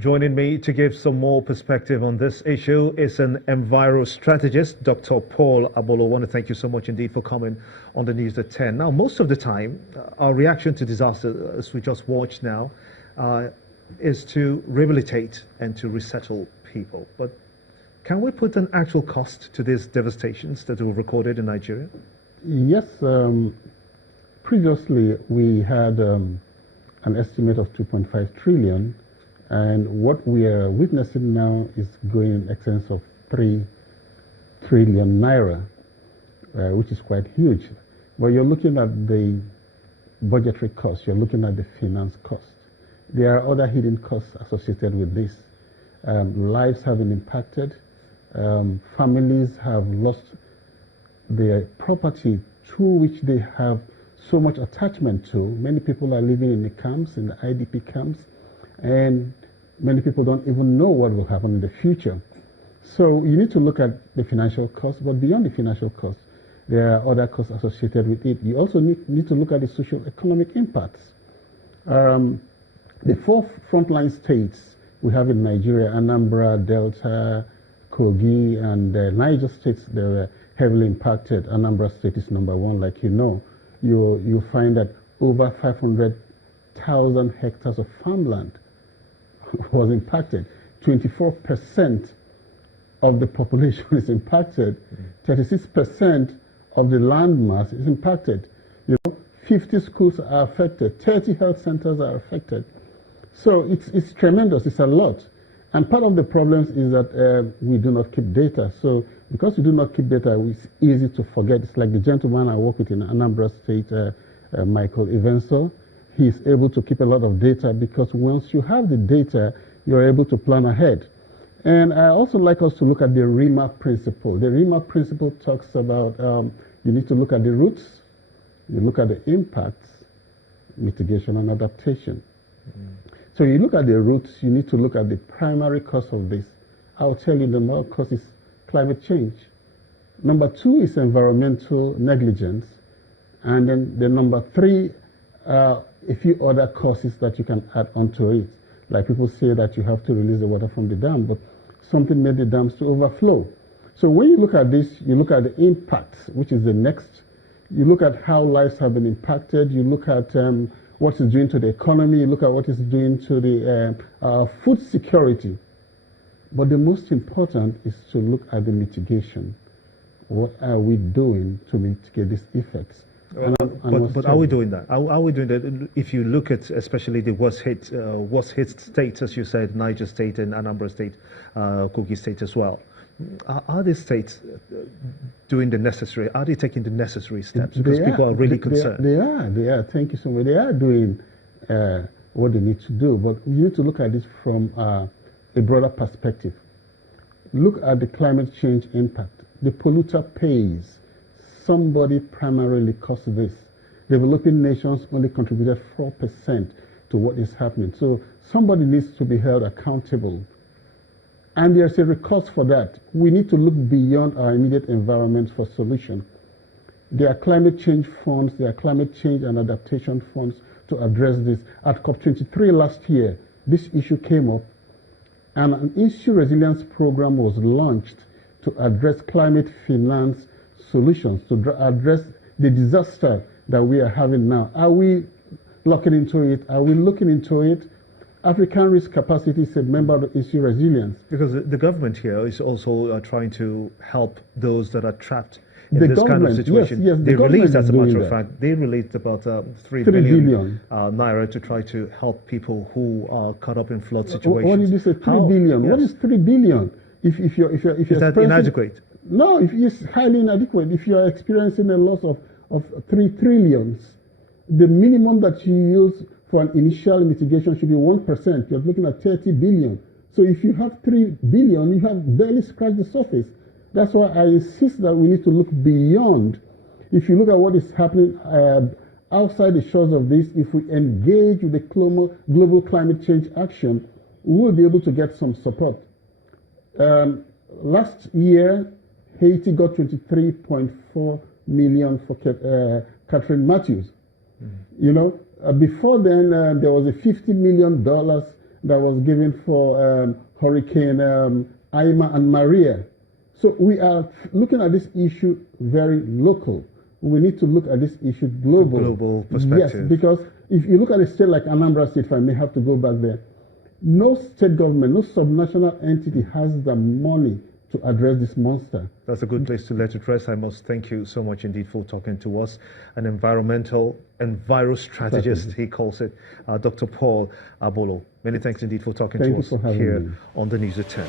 Joining me to give some more perspective on this issue is an enviro strategist, Dr. Paul Abolo. I want to thank you so much indeed for coming on the news at 10. Now, most of the time, our reaction to disaster, as we just watched now, is to rehabilitate and to resettle people. But can we put an actual cost to these devastations that were recorded in Nigeria? Yes. Previously, we had an estimate of 2.5 trillion. And what we are witnessing now is going in excess of 3 trillion naira, which is quite huge. But you're looking at the budgetary cost, you're looking at the finance cost. There are other hidden costs associated with this. Lives have been impacted. Families have lost their property to which they have so much attachment to. Many people are living in the camps, in the IDP camps, and many people don't even know what will happen in the future. So you need to look at the financial cost, but beyond the financial cost, there are other costs associated with it. You also need to look at the socio-economic impacts. The four frontline states we have in Nigeria, Anambra, Delta, Kogi, and the Niger states, they were heavily impacted. Anambra state is number one, like you know. You find that over 500,000 hectares of farmland was impacted. 24% of the population is impacted. 36% of the land mass is impacted. 50 schools are affected. 30 health centers are affected. So it's tremendous. It's a lot. And part of the problems is that we do not keep data. So because we do not keep data, it's easy to forget. It's like the gentleman I work with in Anambra State, Michael Evenso. He's able to keep a lot of data because once you have the data, you're able to plan ahead. And I also like us to look at the REMA principle. The REMA principle talks about you need to look at the roots, you look at the impacts, mitigation and adaptation. So you look at the roots, you need to look at the primary cause of this. I'll tell you the more cause is climate change. Number two is environmental negligence. And then the number three, a few other causes that you can add onto it. Like people say that you have to release the water from the dam, but something made the dams to overflow. So when you look at this, you look at the impacts, which is the next. You look at how lives have been impacted. You look at what it's doing to the economy. You look at what it's doing to the food security. But the most important is to look at the mitigation. What are we doing to mitigate these effects? But are we doing that? Are we doing that? If you look at especially the worst hit states, as you said, Niger State and Anambra State, Kogi State as well, are these states doing the necessary? Are they taking the necessary steps? Because people are really concerned. They are. Thank you so much. They are doing what they need to do, but you need to look at this from a broader perspective. Look at the climate change impact. The polluter pays. Somebody primarily caused this. Developing nations only contributed 4% to what is happening. So somebody needs to be held accountable. And there's a recourse for that. We need to look beyond our immediate environment for solution. There are climate change funds, there are climate change and adaptation funds to address this. At COP23 last year, this issue came up, and an issue resilience program was launched to address climate finance solutions, to address the disaster that we are having now. Are we looking into it? Are we looking into it? African Risk Capacity is a member of the issue resilience. Because the government here is also trying to help those that are trapped in this kind of situation. Yes, they released, as a matter of fact, they released about 3 billion naira to try to help people who are caught up in flood situations. What did you say? 3 billion? Yes. What is 3 billion? If is that inadequate? No, it's highly inadequate. If you are experiencing a loss of 3 trillions, the minimum that you use for an initial mitigation should be 1%. You're looking at 30 billion. So if you have 3 billion, you have barely scratched the surface. That's why I insist that we need to look beyond. If you look at what is happening outside the shores of this, if we engage with the global climate change action, we will be able to get some support. Last year, Haiti got 23.4 million for Catherine Matthews. Before then, there was a $50 million that was given for Hurricane Irma and Maria. So we are looking at this issue very local. We need to look at this issue global. Global perspective. Yes, because if you look at a state like Anambra State, if I may have to go back there, no state government, no subnational entity has the money to address this monster. That's a good place to let it rest. I must thank you so much indeed for talking to us. An environmental strategist, he calls it, Dr. Paul Abolo. Many thanks indeed for talking to us for having here me on the News at 10.